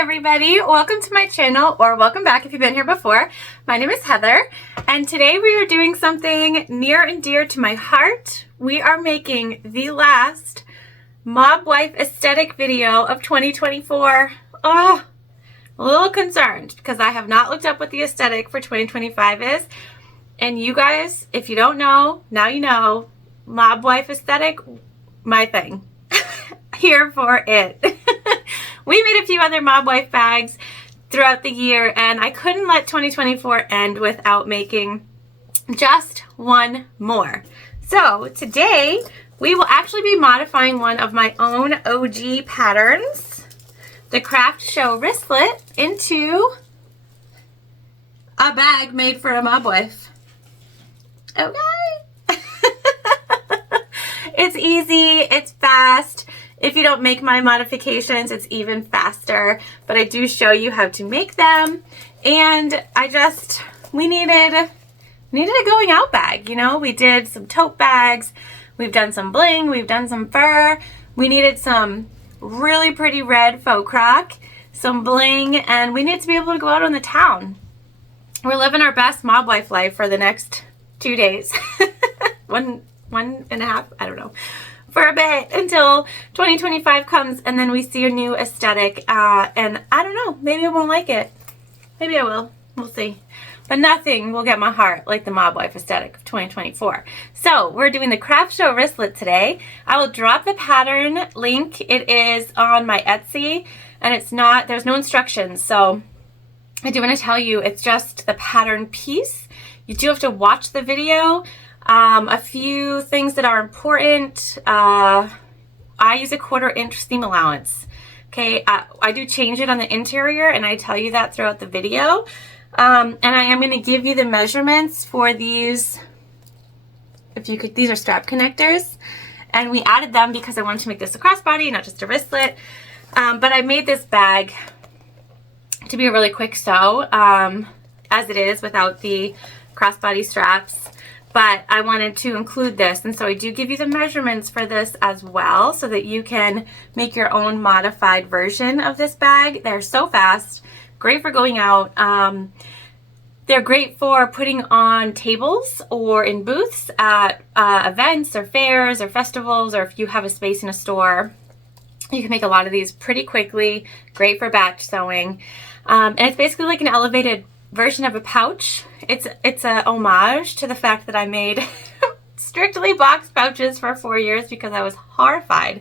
everybody, welcome to my channel, or welcome back if you've been here before. My name is Heather, and today we are doing something near and dear to my heart. We are making the last Mob Wife aesthetic video of 2024. Oh, a little concerned because I have not looked up what the aesthetic for 2025 is. And you guys, if you don't know, now you know. Mob Wife aesthetic, my thing. Here for it. We made a few other Mob Wife bags throughout the year, and I couldn't let 2024 end without making just one more. So today we will actually be modifying one of my own OG patterns, the Craft Show Wristlet, into a bag made for a Mob Wife. Okay. It's easy, it's fast. If you don't make my modifications, it's even faster, but I do show you how to make them. And we needed a going out bag, you know? We did some tote bags, we've done some bling, we've done some fur. We needed some really pretty red faux croc, some bling, and we need to be able to go out on the town. We're living our best Mob Wife life for the next 2 days. one and a half, I don't know. For a bit until 2025 comes, and then we see a new aesthetic, and I don't know, maybe I won't like it. Maybe I will. We'll see. But nothing will get my heart like the Mob Wife aesthetic of 2024. So we're doing the Craft Show Wristlet today. I will drop the pattern link. It is on my Etsy, and there's no instructions. So I do want to tell you, it's just the pattern piece. You do have to watch the video. A few things that are important. I use a 1/4 inch seam allowance. Okay, I do change it on the interior, and I tell you that throughout the video. And I am going to give you the measurements for these. These are strap connectors, and we added them because I wanted to make this a crossbody, not just a wristlet. But I made this bag to be a really quick sew, as it is without the crossbody straps. But I wanted to include this, and so I do give you the measurements for this as well so that you can make your own modified version of this bag. They're so fast, great for going out. They're great for putting on tables or in booths at events or fairs or festivals, or if you have a space in a store. You can make a lot of these pretty quickly, great for batch sewing. And it's basically like an elevated version of a pouch. It's a homage to the fact that I made strictly box pouches for 4 years because I was horrified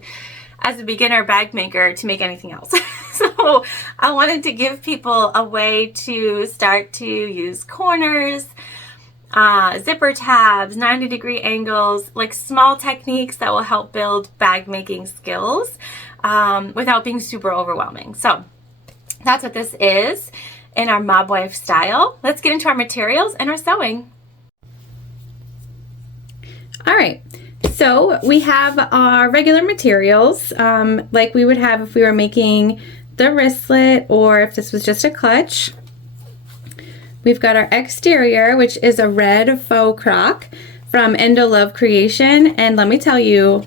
as a beginner bag maker to make anything else. So I wanted to give people a way to start to use corners, zipper tabs, 90-degree angles, like small techniques that will help build bag making skills without being super overwhelming. So that's what this is in our Mob Wife style. Let's get into our materials and our sewing. All right, so we have our regular materials like we would have if we were making the wristlet or if this was just a clutch. We've got our exterior, which is a red faux croc from Endo Love Creation, and let me tell you,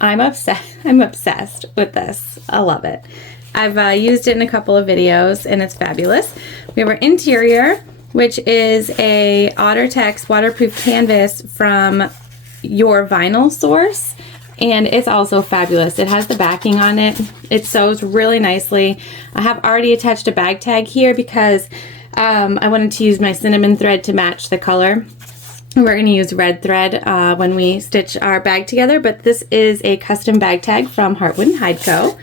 I'm obsessed with this. I love it. I've used it in a couple of videos, and it's fabulous. We have our interior, which is a OtterTex waterproof canvas from Your Vinyl Source, and it's also fabulous. It has the backing on it. It sews really nicely. I have already attached a bag tag here because I wanted to use my cinnamon thread to match the color. We're going to use red thread when we stitch our bag together, but this is a custom bag tag from Heartwood & Hide Co.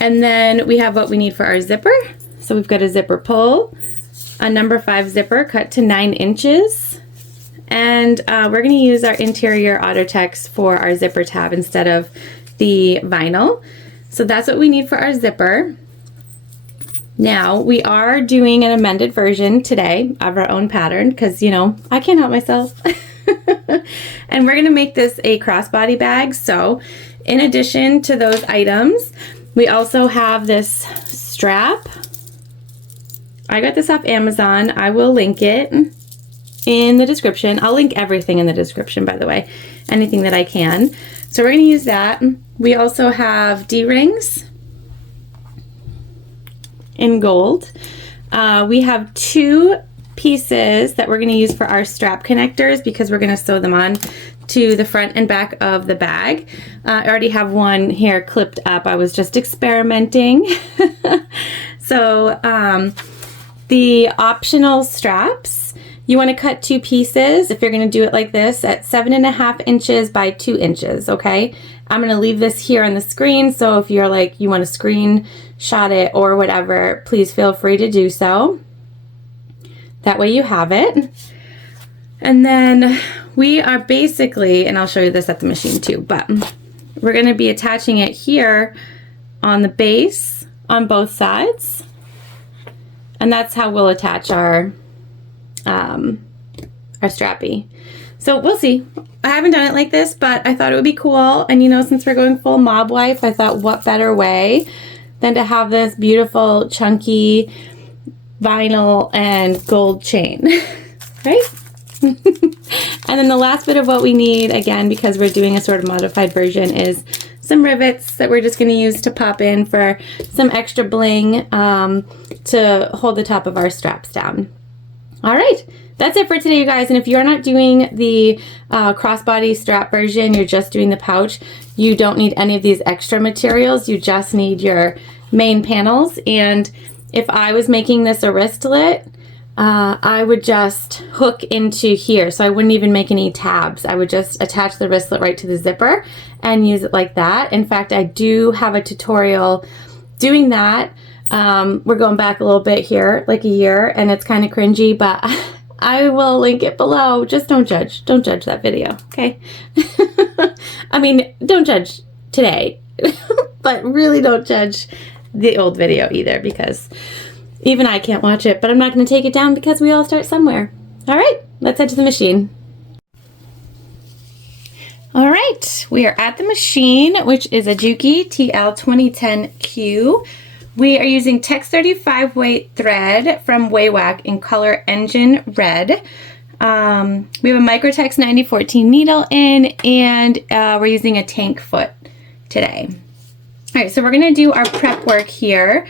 And then we have what we need for our zipper. So we've got a zipper pull, a number 5 zipper cut to 9 inches, and we're going to use our interior OtterTex for our zipper tab instead of the vinyl. So that's what we need for our zipper. Now we are doing an amended version today of our own pattern because, you know, I can't help myself. And we're going to make this a crossbody bag. So in addition to those items, we also have this strap. I got this off Amazon. I will link it in the description. I'll link everything in the description, by the way, anything that I can. So we're going to use that. We also have D-rings. in gold. We have 2 pieces that we're going to use for our strap connectors because we're going to sew them on to the front and back of the bag. I already have one here clipped up. I was just experimenting. So the optional straps, you want to cut 2 pieces if you're going to do it like this at 7.5 inches by 2 inches, okay? I'm going to leave this here on the screen, so if you're like, you want to screenshot it or whatever, please feel free to do so. That way you have it. And then we are basically, and I'll show you this at the machine too, but we're going to be attaching it here on the base on both sides. And that's how we'll attach our strappy. So we'll see. I haven't done it like this, but I thought it would be cool. And you know, since we're going full mob wife, I thought what better way than to have this beautiful, chunky vinyl and gold chain, right? And then the last bit of what we need, again, because we're doing a sort of modified version, is some rivets that we're just going to use to pop in for some extra bling to hold the top of our straps down. All right, that's it for today, you guys. And if you're not doing the crossbody strap version, you're just doing the pouch, you don't need any of these extra materials. You just need your main panels. And if I was making this a wristlet, I would just hook into here. So I wouldn't even make any tabs. I would just attach the wristlet right to the zipper and use it like that. In fact, I do have a tutorial doing that. We're going back a little bit here, like a year, and it's kind of cringy, but I will link it below. Just don't judge. Don't judge that video, okay? I mean, don't judge today, but really don't judge the old video either, because even I can't watch it, but I'm not going to take it down because we all start somewhere. All right, let's head to the machine. All right, we are at the machine, which is a Juki TL2010Q. We are using Tex 35 weight thread from Waywack in color Engine Red. We have a Microtex 9014 needle in, and we're using a tank foot today. All right, so we're going to do our prep work here.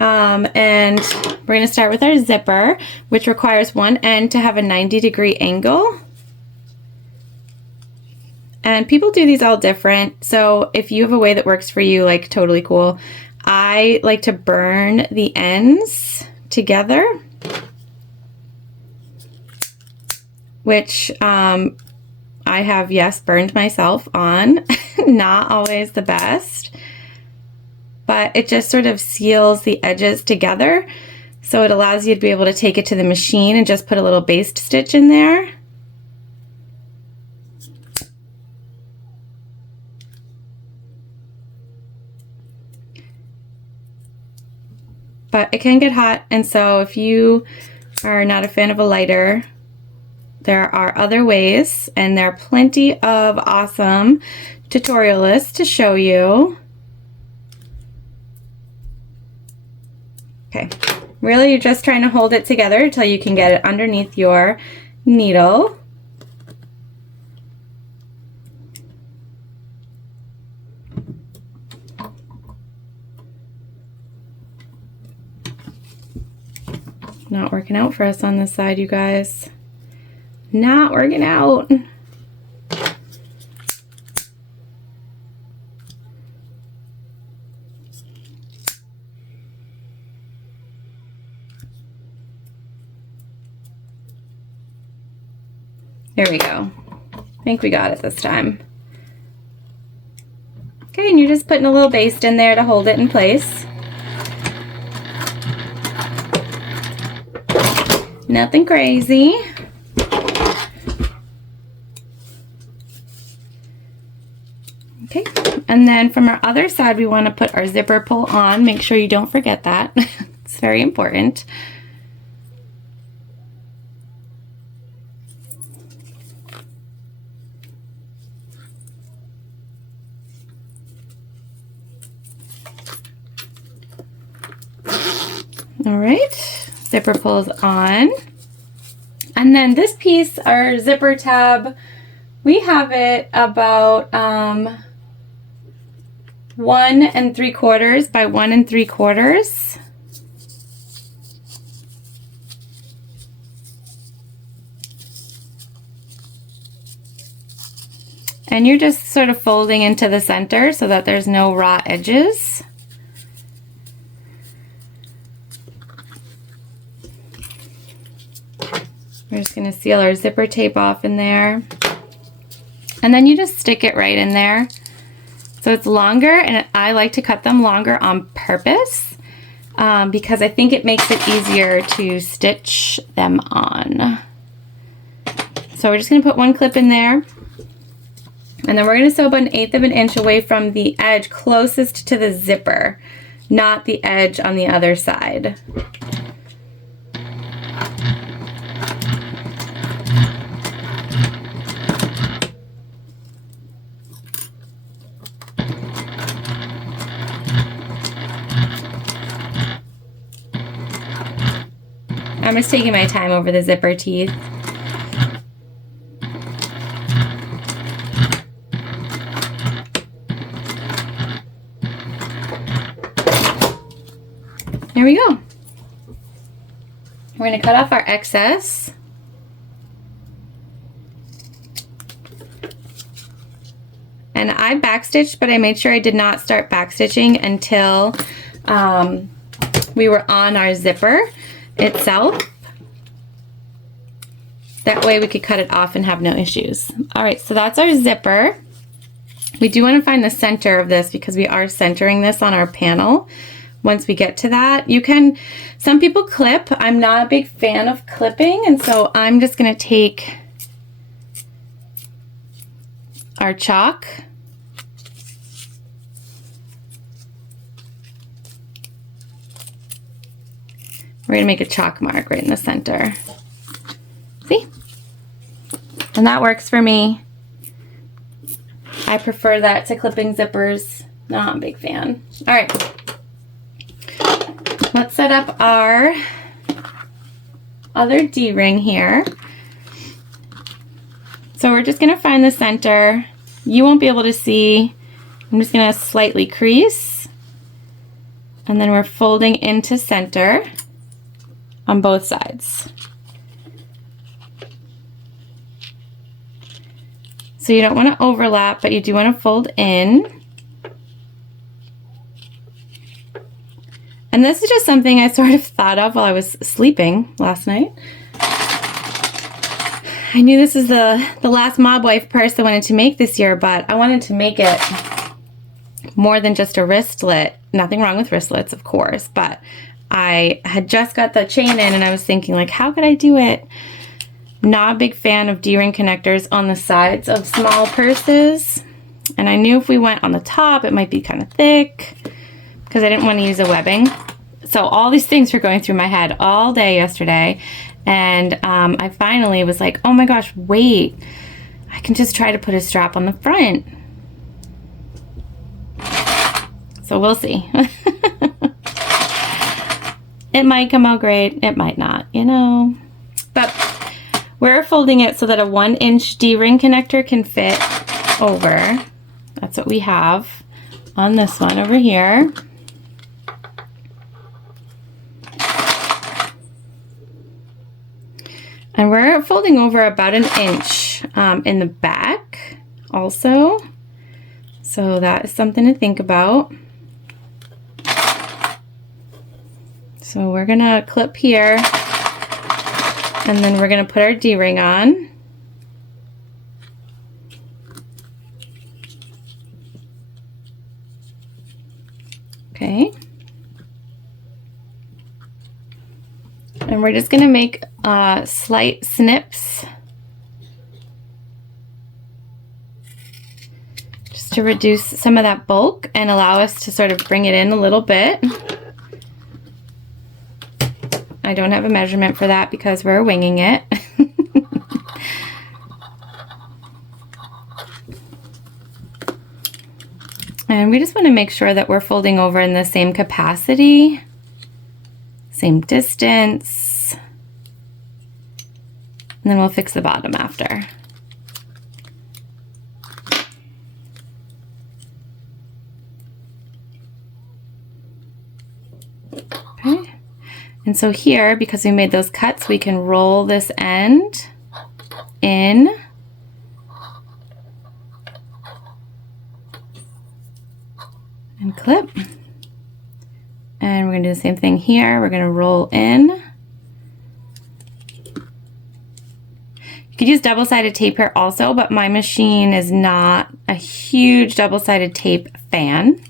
And we're going to start with our zipper, which requires one end to have a 90-degree angle. And people do these all different, so if you have a way that works for you, like, totally cool. I like to burn the ends together, which I have, yes, burned myself on. Not always the best, but it just sort of seals the edges together, so it allows you to be able to take it to the machine and just put a little baste stitch in there. But it can get hot, and so if you are not a fan of a lighter, there are other ways, and there are plenty of awesome tutorialists to show you. Okay, really you're just trying to hold it together until you can get it underneath your needle. Not working out for us on this side, you guys. Not working out. There we go. I think we got it this time. Okay, and you're just putting a little baste in there to hold it in place. Nothing crazy. Okay, and then from our other side, we want to put our zipper pull on. Make sure you don't forget that. It's very important. All right, zipper pulls on. And then this piece, our zipper tab, we have it about 1 3/4 by 1 3/4. 1 And you're just sort of folding into the center so that there's no raw edges. We're just going to seal our zipper tape off in there. And then you just stick it right in there. So it's longer, and I like to cut them longer on purpose because I think it makes it easier to stitch them on. So we're just going to put one clip in there. And then we're going to sew about 1/8 of an inch away from the edge closest to the zipper, not the edge on the other side. I'm just taking my time over the zipper teeth. There we go. We're going to cut off our excess. And I backstitched, but I made sure I did not start backstitching until we were on our zipper itself. That way we could cut it off and have no issues. All right, so that's our zipper. We do want to find the center of this because we are centering this on our panel. Once we get to that, you can, some people clip. I'm not a big fan of clipping, and so I'm just going to take our chalk. We're going to make a chalk mark right in the center. See? And that works for me. I prefer that to clipping zippers. Not a big fan. All right. Let's set up our other D-ring here. So we're just going to find the center. You won't be able to see. I'm just going to slightly crease. And then we're folding into center on both sides. So you don't want to overlap, but you do want to fold in. And this is just something I sort of thought of while I was sleeping last night. I knew this is the last Mob Wife purse I wanted to make this year, but I wanted to make it more than just a wristlet. Nothing wrong with wristlets, of course, but I had just got the chain in and I was thinking, like, how could I do it? Not a big fan of D-ring connectors on the sides of small purses. And I knew if we went on the top, it might be kind of thick because I didn't want to use a webbing. So all these things were going through my head all day yesterday. And I finally was like, oh my gosh, wait. I can just try to put a strap on the front. So we'll see. It might come out great. It might not, you know. But we're folding it so that a 1-inch D-ring connector can fit over. That's what we have on this one over here. And we're folding over about 1 inch in the back also. So that is something to think about. So we're gonna clip here and then we're gonna put our D-ring on. Okay. And we're just gonna make slight snips just to reduce some of that bulk and allow us to sort of bring it in a little bit. I don't have a measurement for that because we're winging it. And we just want to make sure that we're folding over in the same capacity, same distance, and then we'll fix the bottom after. Okay. And so here, because we made those cuts, we can roll this end in clip. And we're gonna do the same thing here. We're gonna roll in. You could use double-sided tape here also, but my machine is not a huge double-sided tape fan.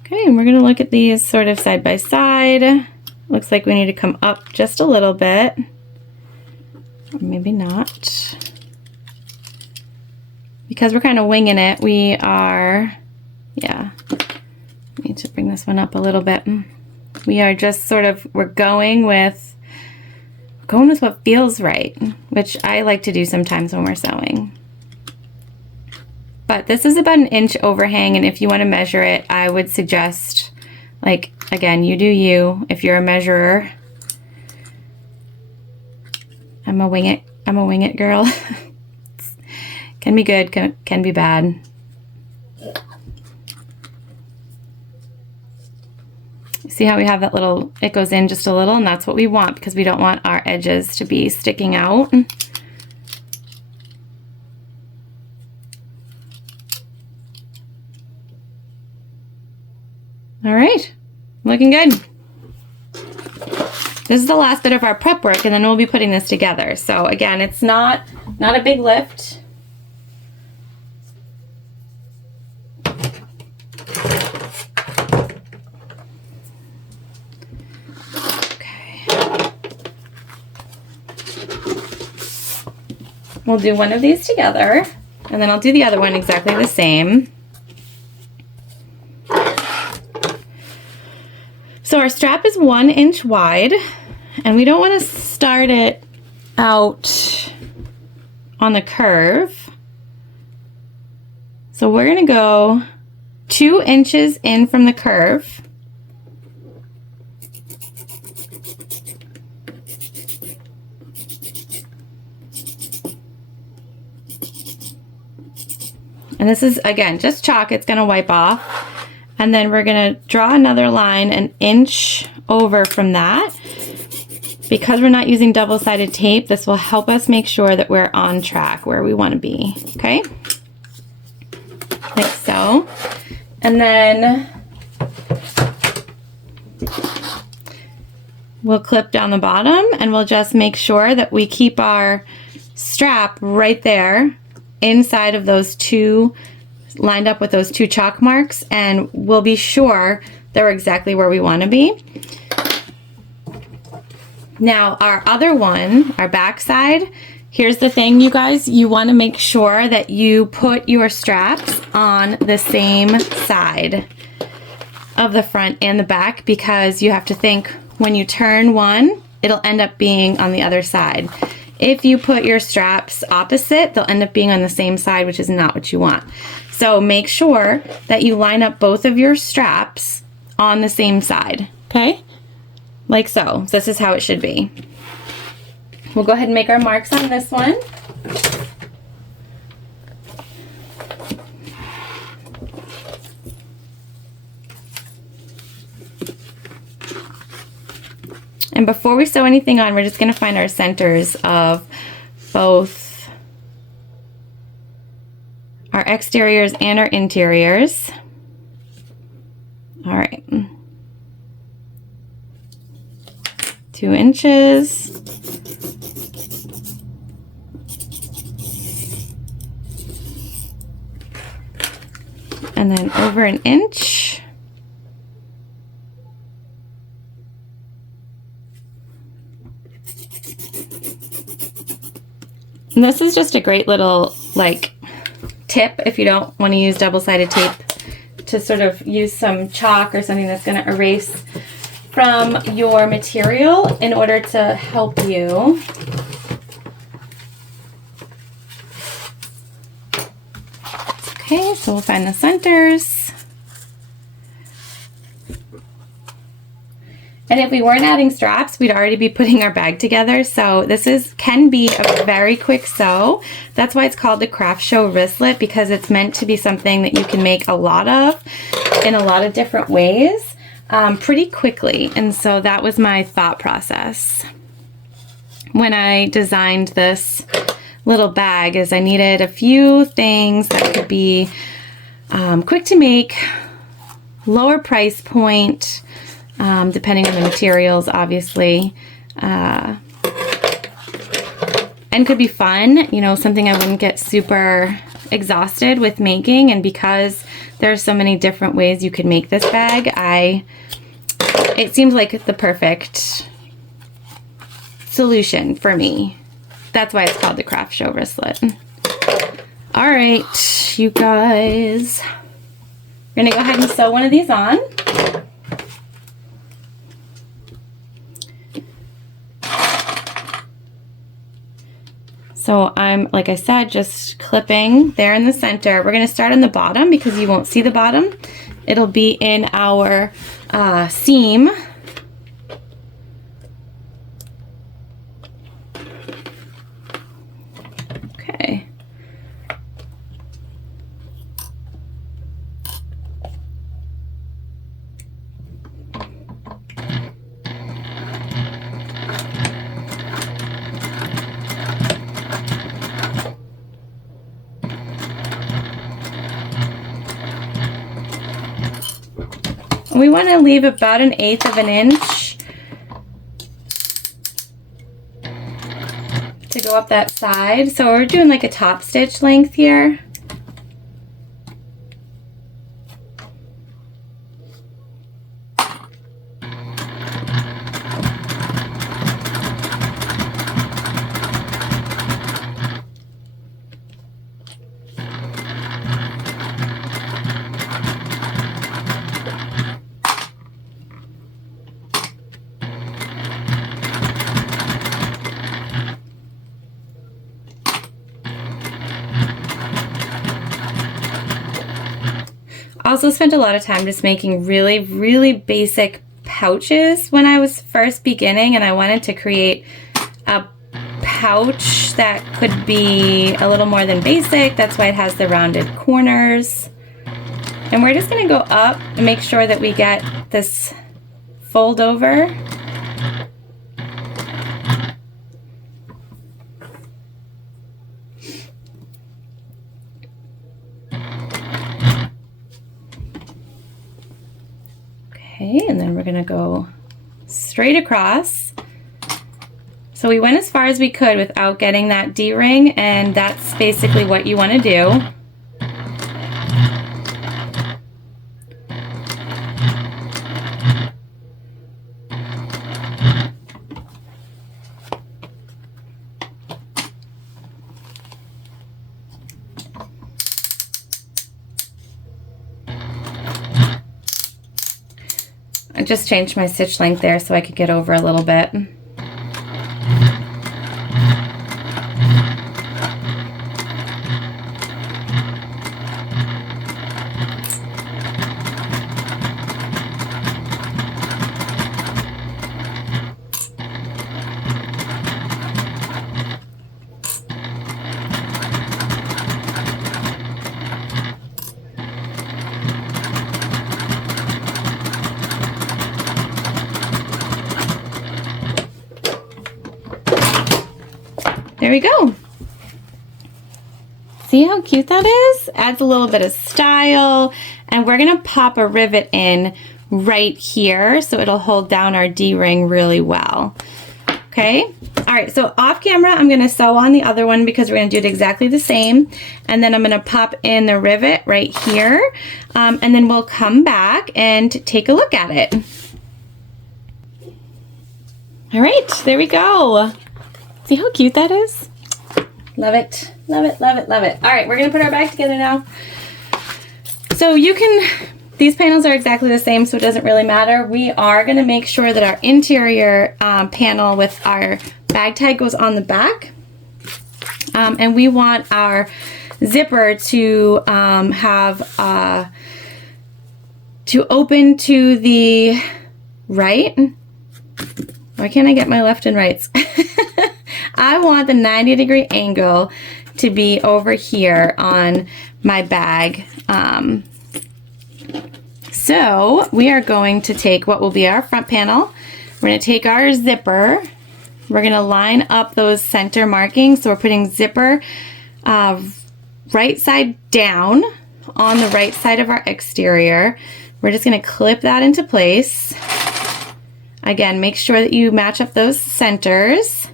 Okay, and we're gonna look at these sort of side by side. Looks like we need to come up just a little bit. Or maybe not. Because we're kind of winging it, we are, yeah, need to bring this one up a little bit. We are just sort of, we're going with what feels right, which I like to do sometimes when we're sewing. But this is about an inch overhang, and if you want to measure it, I would suggest, like, again, you do you. If you're a measurer, I'm a wing it girl. Can be good, can be bad. See how we have that little, it goes in just a little, and that's what we want because we don't want our edges to be sticking out. All right, looking good. This is the last bit of our prep work, and then we'll be putting this together. So again, it's not a big lift. We'll do one of these together, and then I'll do the other one exactly the same. So our strap is 1 inch wide, and we don't want to start it out on the curve. So we're going to go 2 inches in from the curve. And this is, again, just chalk. It's going to wipe off. And then we're going to draw another line 1 inch over from that. Because we're not using double-sided tape, this will help us make sure that we're on track where we want to be. Okay? Like so. And then we'll clip down the bottom, and we'll just make sure that we keep our strap right there inside of those two, lined up with those 2 chalk marks, and we'll be sure they're exactly where we want to be. Now our other one, our back side, here's the thing, you guys, you want to make sure that you put your straps on the same side of the front and the back, because you have to think when you turn one, it'll end up being on the other side. If you put your straps opposite, they'll end up being on the same side, which is not what you want. So make sure that you line up both of your straps on the same side, okay? Like so. This is how it should be. We'll go ahead and make our marks on this one. And before we sew anything on, we're just going to find our centers of both our exteriors and our interiors. All right. 2 inches. And then over 1 inch. And this is just a great little like tip if you don't want to use double-sided tape, to sort of use some chalk or something that's going to erase from your material in order to help you. Okay, so we'll find the centers. And if we weren't adding straps, we'd already be putting our bag together. So this can be a very quick sew. That's why it's called the Craft Show Wristlet, because it's meant to be something that you can make a lot of in a lot of different ways pretty quickly. And so that was my thought process when I designed this little bag is I needed a few things that could be quick to make, lower price point, depending on the materials, obviously, and could be fun, you know, something I wouldn't get super exhausted with making. And because there's so many different ways you could make this bag, it seems like the perfect solution for me. That's why it's called the Craft Show Wristlet. All right, you guys, we're gonna go ahead and sew one of these on. So I'm, like I said, just clipping there in the center. We're gonna start on the bottom because you won't see the bottom. It'll be in our seam. Okay. We want to leave about 1/8 of an inch to go up that side. So we're doing like a top stitch length here. I also spent a lot of time just making really, really basic pouches when I was first beginning, and I wanted to create a pouch that could be a little more than basic. That's why it has the rounded corners. And we're just gonna go up and make sure that we get this fold over. Okay, and then we're gonna go straight across. So we went as far as we could without getting that D-ring, and that's basically what you wanna do. I just changed my stitch length there so I could get over a little bit. There we go. See how cute that is? Adds a little bit of style, and we're gonna pop a rivet in right here so it'll hold down our D-ring really well. Okay, all right, so off camera, I'm gonna sew on the other one because we're gonna do it exactly the same. And then I'm gonna pop in the rivet right here, and then we'll come back and take a look at it. All right, there we go. See how cute that is? Love it, love it, love it, love it. All right, we're gonna put our bag together now. So you can, these panels are exactly the same, so it doesn't really matter. We are gonna make sure that our interior panel with our bag tag goes on the back. And we want our zipper to to open to the right. Why can't I get my left and rights? I want the 90-degree angle to be over here on my bag. So we are going to take what will be our front panel. We're going to take our zipper we're gonna line up those center markings. So we're putting zipper right side down on the right side of our exterior. We're just gonna clip that into place. Again, make sure that you match up those centers.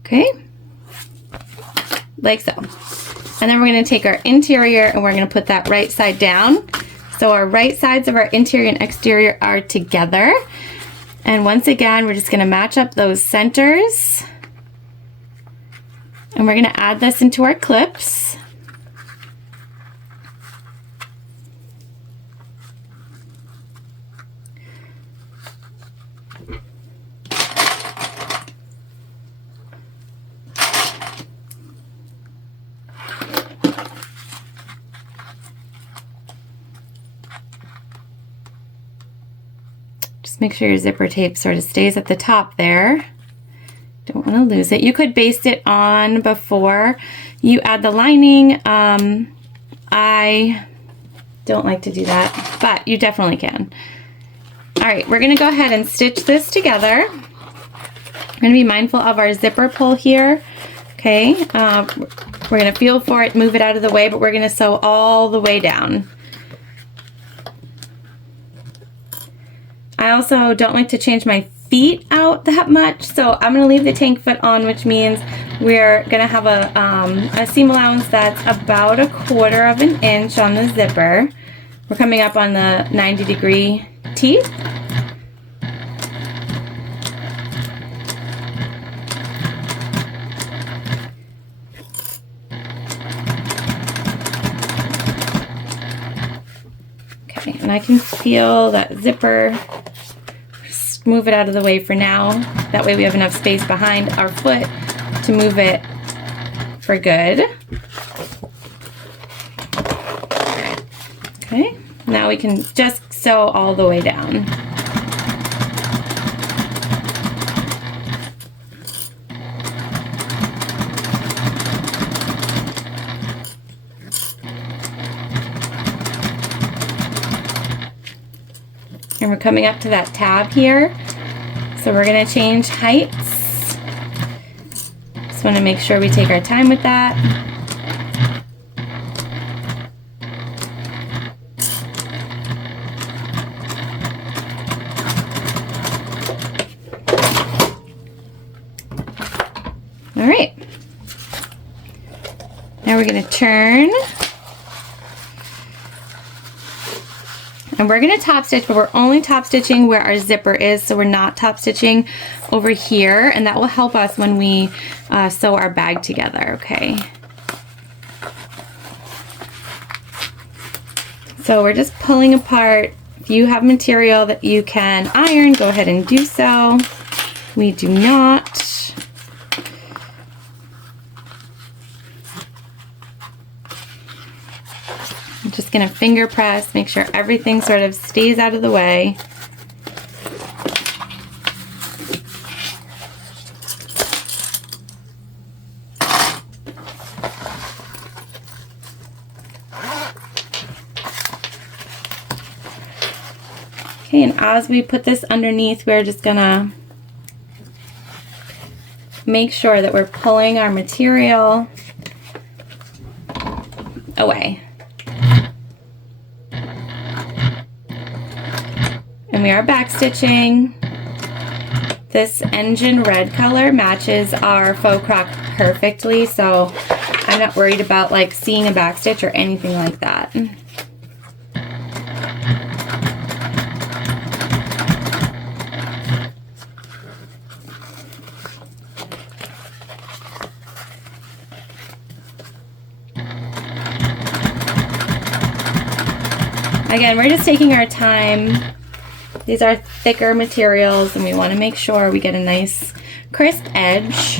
Okay, like so. And then we're going to take our interior and we're going to put that right side down. So our right sides of our interior and exterior are together. And once again, we're just going to match up those centers. And we're going to add this into our clips. Make sure your zipper tape sort of stays at the top there. Don't want to lose it. You could baste it on before you add the lining. I don't like to do that, but you definitely can. All right, we're going to go ahead and stitch this together. We're going to be mindful of our zipper pull here. Okay, we're going to feel for it, move it out of the way, but we're going to sew all the way down. I also don't like to change my feet out that much, so I'm going to leave the tank foot on, which means we're going to have a seam allowance that's about 1/4 of an inch on the zipper. We're coming up on the 90-degree teeth. Okay, and I can feel that zipper. Just move it out of the way for now. That way we have enough space behind our foot to move it for good. Okay, now we can just sew all the way down. And we're coming up to that tab here. So we're gonna change heights. Just wanna make sure we take our time with that. All right. Now we're gonna turn. And we're going to top stitch, but we're only top stitching where our zipper is, so we're not top stitching over here, and that will help us when we sew our bag together, okay? So we're just pulling apart. If you have material that you can iron, go ahead and do so. We do not. I'm just going to finger press, make sure everything sort of stays out of the way. Okay, and as we put this underneath, we're just going to make sure that we're pulling our material away. And we are back stitching. This engine red color matches our faux croc perfectly, so I'm not worried about like seeing a back stitch or anything like that. Again, we're just taking our time. These are thicker materials and we want to make sure we get a nice crisp edge.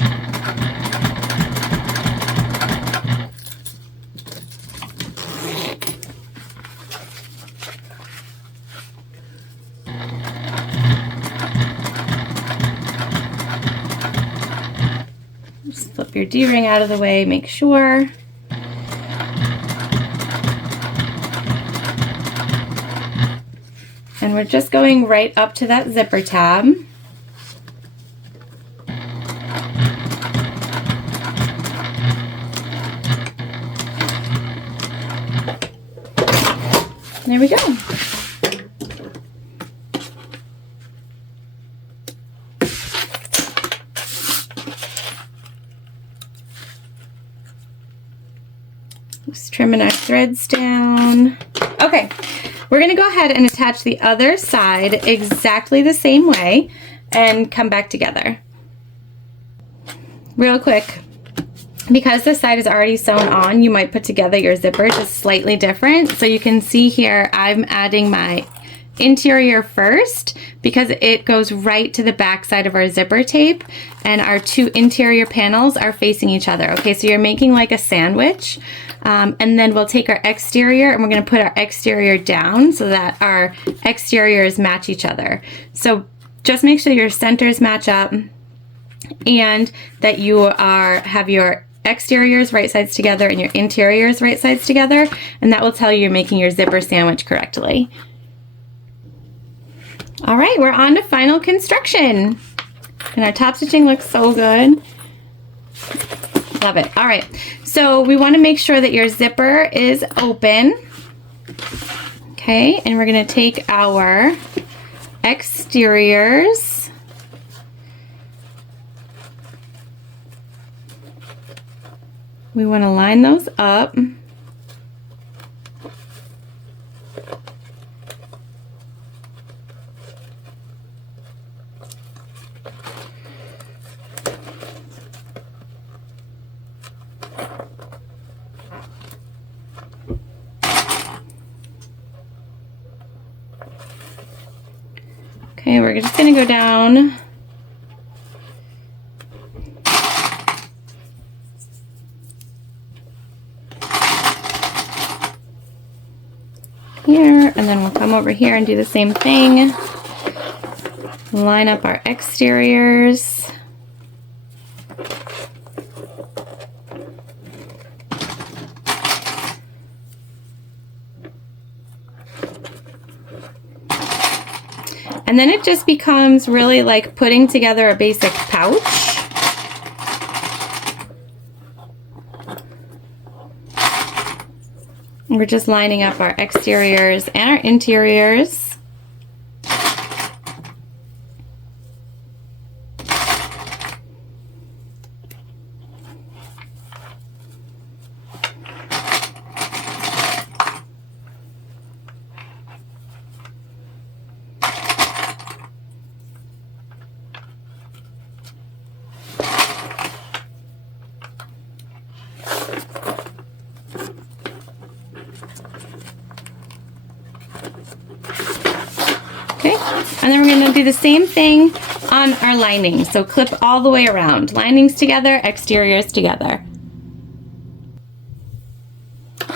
flip your D-ring out of the way, make sure. And we're just going right up to that zipper tab. There we go. Just trimming our threads down. Okay, we're gonna go ahead and attach the other side exactly the same way and come back together. Real quick, because this side is already sewn on, you might put together your zipper just slightly different. So you can see here, I'm adding my interior first because it goes right to the back side of our zipper tape, and our two interior panels are facing each other. Okay, so you're making like a sandwich, and then we'll take our exterior and we're gonna put our exterior down so that our exteriors match each other. So just make sure your centers match up and that you have your exteriors right sides together and your interiors right sides together, and that will tell you you're making your zipper sandwich correctly. All right, we're on to final construction. And our top stitching looks so good. Love it. All right, so we want to make sure that your zipper is open. Okay, and we're going to take our exteriors. We want to line those up. Okay, we're just going to go down here, and then we'll come over here and do the same thing. Line up our exteriors. And then it just becomes really like putting together a basic pouch. We're just lining up our exteriors and our interiors. Okay, and then we're going to do the same thing on our lining. So clip all the way around. Linings together, exteriors together.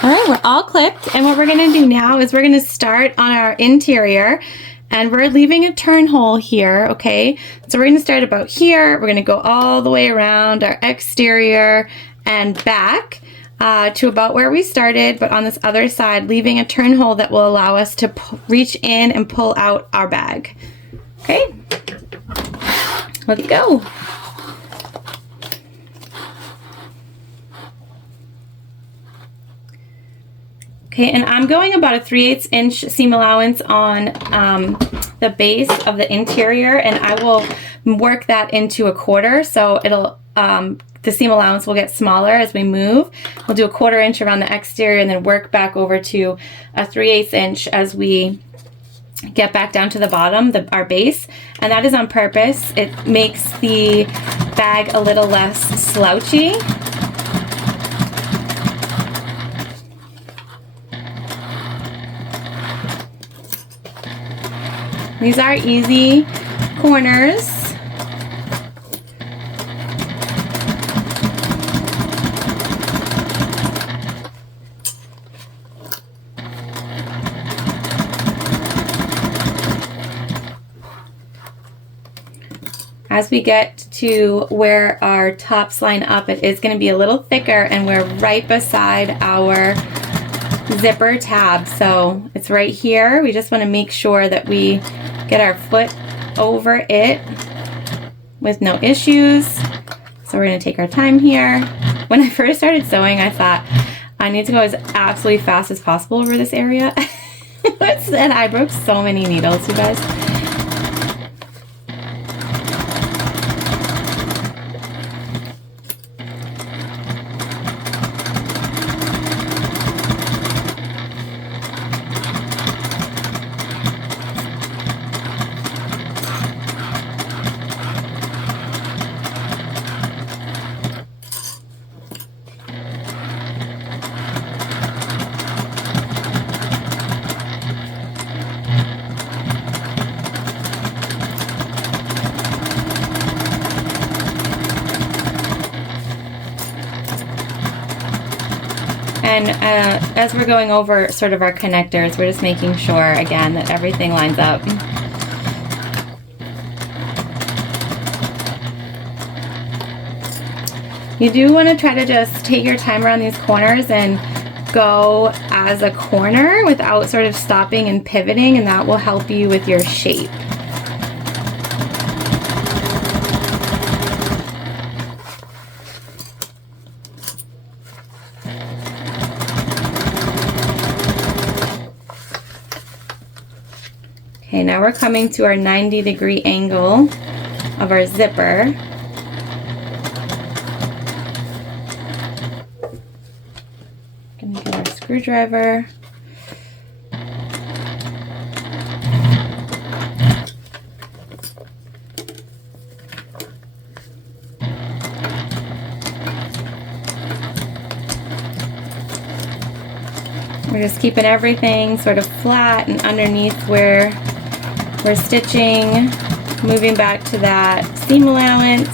All right, we're all clipped, and what we're going to do now is we're going to start on our interior, and we're leaving a turn hole here, okay? So we're going to start about here. We're going to go all the way around our exterior and back to about where we started, but on this other side, leaving a turn hole that will allow us to reach in and pull out our bag. Okay, let's go. Okay, and I'm going about a 3/8 inch seam allowance on the base of the interior, and I will work that into a 1/4, so it'll the seam allowance will get smaller as we move. We'll do a 1/4 inch around the exterior and then work back over to a 3/8 inch as we get back down to the bottom, our base, and that is on purpose. It makes the bag a little less slouchy. These are easy corners. As we get to where our tops line up, it is going to be a little thicker, and we're right beside our zipper tab. So it's right here. We just want to make sure that we get our foot over it with no issues. So we're going to take our time here. When I first started sewing, I thought I need to go as absolutely fast as possible over this area. And I broke so many needles, you guys. And as we're going over sort of our connectors, we're just making sure, again, that everything lines up. You do want to try to just take your time around these corners and go as a corner without sort of stopping and pivoting, and that will help you with your shape. Okay, now we're coming to our 90-degree angle of our zipper. Gonna get our screwdriver. We're just keeping everything sort of flat and underneath where we're stitching, moving back to that seam allowance.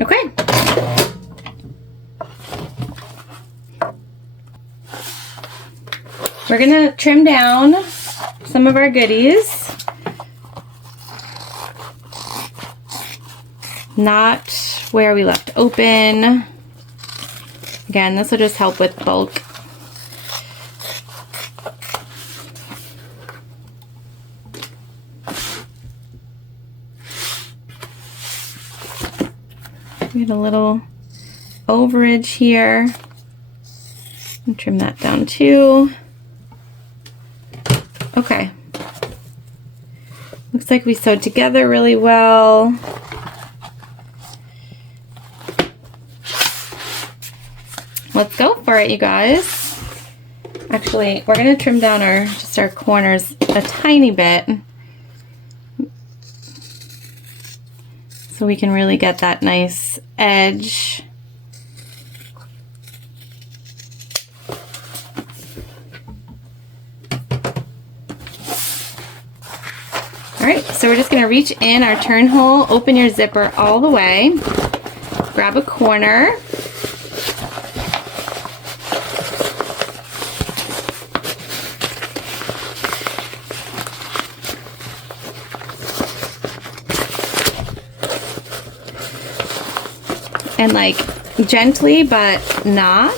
Okay. We're gonna trim down some of our goodies. Not where we left open. Again, this will just help with bulk. We had a little overage here. And trim that down too. Okay. Looks like we sewed together really well. Let's go for it, you guys. Actually, we're going to trim down just our corners a tiny bit so we can really get that nice edge. Alright, so we're just going to reach in our turn hole, open your zipper all the way, grab a corner, and like gently but not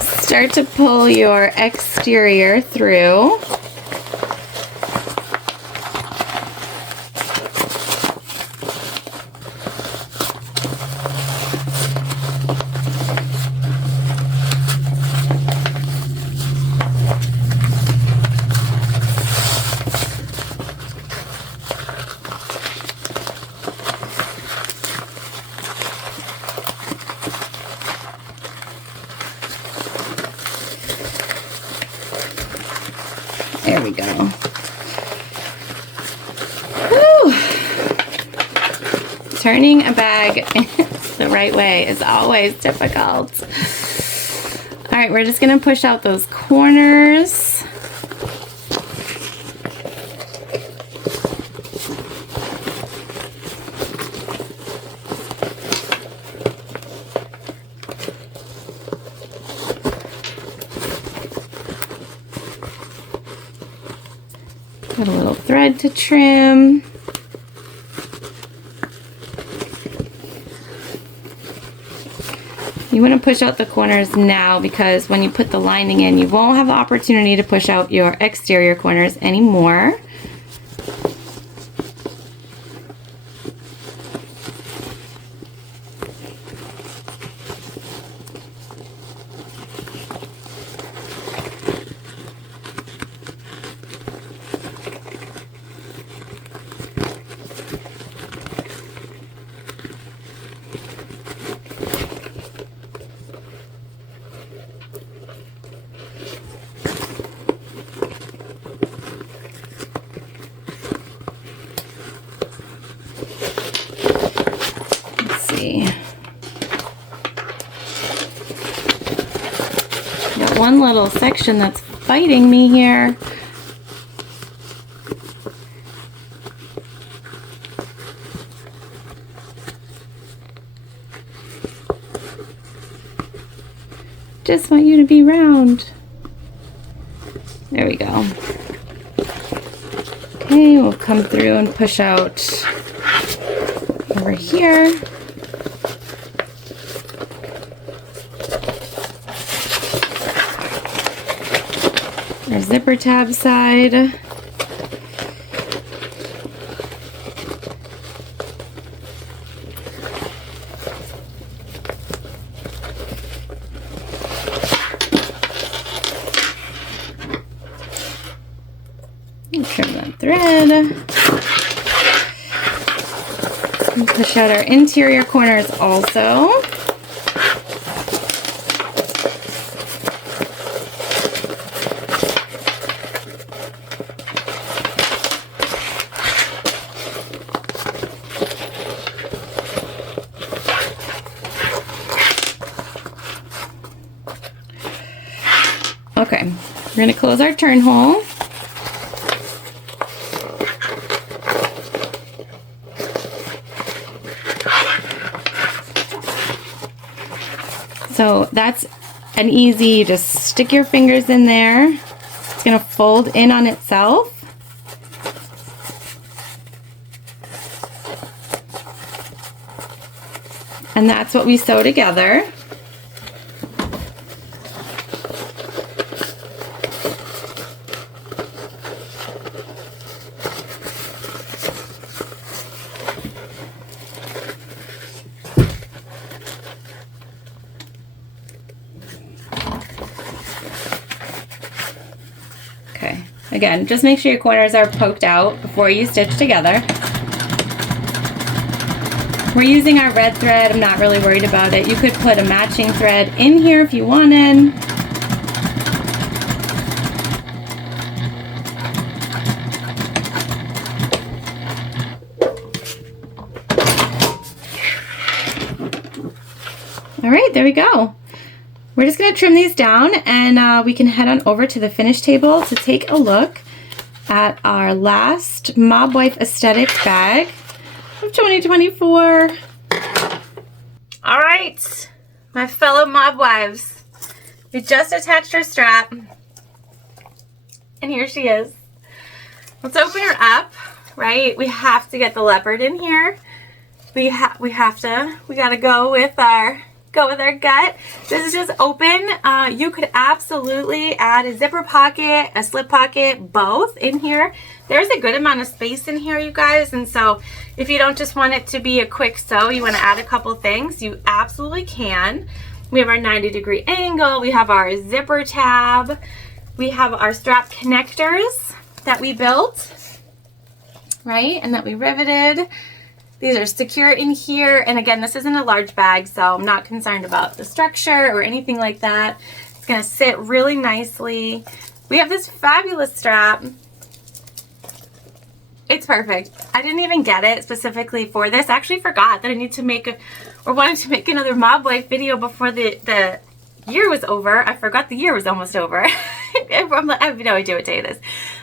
start to pull your exterior through. There we go. Whew. Turning a bag the right way is always difficult. All All right, we're just gonna push out those corners. Got a little thread to trim. You want to push out the corners now because when you put the lining in, you won't have the opportunity to push out your exterior corners anymore. Got one little section that's fighting me here. Just want you to be round. There we go. Okay, we'll come through and push out over here. Our zipper tab side. Trim that thread. And push out our interior corners also. Okay, we're going to close our turn hole. So that's an easy, just stick your fingers in there. It's going to fold in on itself. And that's what we sew together. Okay, again, just make sure your corners are poked out before you stitch together. We're using our red thread. I'm not really worried about it. You could put a matching thread in here if you wanted. All right, there we go. We're just going to trim these down and we can head on over to the finish table to take a look at our last Mob Wife Aesthetics bag of 2024. All right, my fellow Mob Wives, we just attached her strap and here she is. Let's open her up, right? We have to get the leopard in here. We gotta go with our gut. This is just open. You could absolutely add a zipper pocket, a slip pocket, both in here. There's a good amount of space in here, you guys, and so if you don't just want it to be a quick sew, you want to add a couple things, you absolutely can. We have our 90-degree angle, we have our zipper tab, we have our strap connectors that we built, right, and that we riveted. These are secure in here, and again, this isn't a large bag, so I'm not concerned about the structure or anything like that. It's gonna sit really nicely. We have this fabulous strap. It's perfect. I didn't even get it specifically for this. I actually forgot that I need to make wanted to make another Mob Wife video before the year was over. I forgot the year was almost over. I have no idea what day it is.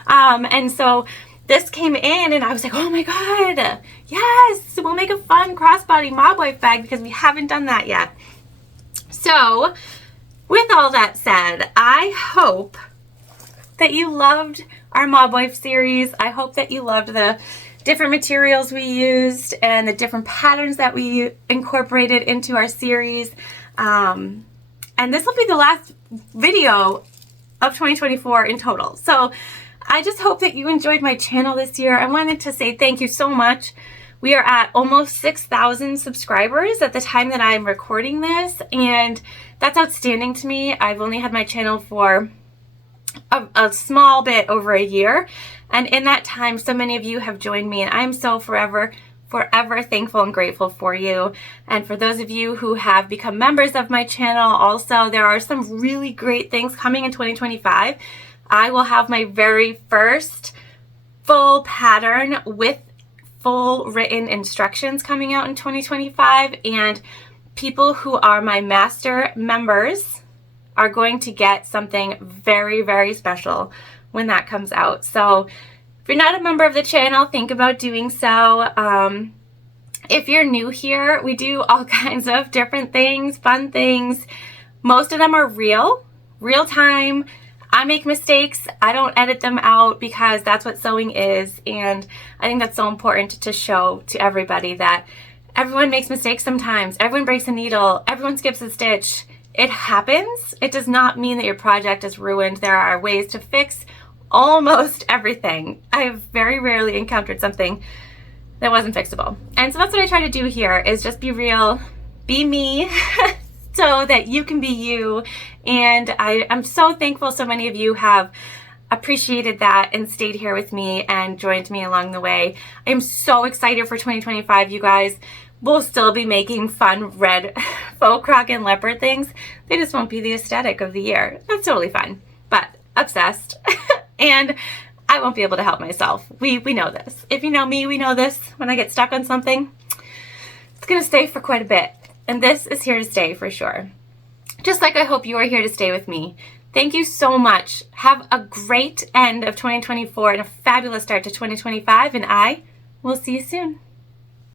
And so this came in and I was like, oh my God, yes, we'll make a fun crossbody mob wife bag because we haven't done that yet. So with all that said, I hope that you loved our mob wife series. I hope that you loved the different materials we used and the different patterns that we incorporated into our series. And this will be the last video of 2024 in total. So I just hope that you enjoyed my channel this year. I wanted to say thank you so much. We are at almost 6,000 subscribers at the time that I'm recording this, and that's outstanding to me. I've only had my channel for a small bit over a year, and in that time so many of you have joined me, and I'm so forever thankful and grateful for you. And for those of you who have become members of my channel also, there are some really great things coming in 2025. I will have my very first full pattern with full written instructions coming out in 2025, and people who are my master members are going to get something very, very special when that comes out. So if you're not a member of the channel, think about doing so. If you're new here, we do all kinds of different things, fun things. Most of them are real time. I make mistakes. I don't edit them out because that's what sewing is. And I think that's so important to show to everybody that everyone makes mistakes sometimes. Everyone breaks a needle. Everyone skips a stitch. It happens. It does not mean that your project is ruined. There are ways to fix almost everything. I have very rarely encountered something that wasn't fixable. And so that's what I try to do here, is just be real, be me, so that you can be you. And I'm so thankful so many of you have appreciated that and stayed here with me and joined me along the way. I'm so excited for 2025, you guys. We'll still be making fun red faux croc and leopard things. They just won't be the aesthetic of the year. That's totally fine, but obsessed. And I won't be able to help myself. We know this. If you know me, we know this. When I get stuck on something, it's gonna stay for quite a bit. And this is here to stay for sure. Just like I hope you are here to stay with me. Thank you so much. Have a great end of 2024 and a fabulous start to 2025, and I will see you soon.